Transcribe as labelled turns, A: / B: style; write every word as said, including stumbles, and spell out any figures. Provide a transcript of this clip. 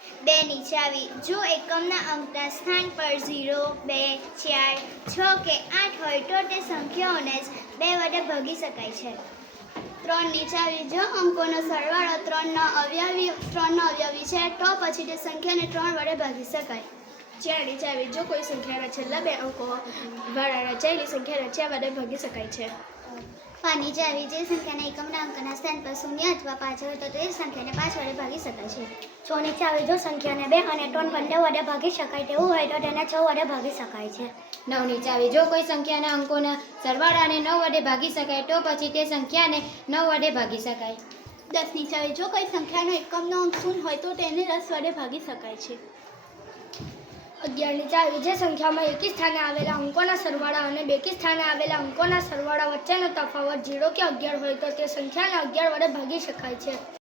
A: બે નીચે આવી જો એકમના અંકના સ્થાન પર ઝીરો બે ચાર છ કે આઠ હોય તો તે સંખ્યાઓને જ બે વડે ભાગી શકાય છે. ત્રણ નીચે આવી જો અંકોનો સરવાળો ત્રણનો અવયવી ત્રણનો અવયવી છે તો પછી તે સંખ્યાને ત્રણ વડે ભાગી શકાય.
B: ચાર નીચે આવી જો કોઈ સંખ્યાના છેલ્લા બે અંકો વાળા રચાયેલી સંખ્યા રચ્યા વડે ભાગી શકાય છે.
A: પાંચ નીચે આવી જે સંખ્યાના એકમના અંકના સ્થાન પર શૂન્ય અથવા પાંચ હોય તો તે સંખ્યાને પાંચ વડે ભાગી શકાય છે.
C: છ નીચે આવી જો સંખ્યાને બે અને ત્રણ બંને વડે ભાગી શકાય તેવું હોય તો તેને છ વડે ભાગી શકાય છે.
D: નવ નીચે આવી જો કોઈ સંખ્યાના અંકોના સરવાળાને નવ વડે ભાગી શકાય તો પછી તે સંખ્યાને નવ વડે ભાગી શકાય.
A: દસ નીચે આવી જો કોઈ સંખ્યાનો એકમનો અંક શૂન્ય હોય તો તેને દસ વડે ભાગી શકાય છે.
C: અગિયાર નીચે આવી જે સંખ્યામાં એકી સ્થાને આવેલા અંકોના સરવાળા અને બેકી સ્થાને આવેલા અંકોના સરવાળા વચ્ચેનો તફાવત ઝીરો કે અગિયાર હોય તો તે સંખ્યાને અગિયાર વડે ભાગી શકાય છે.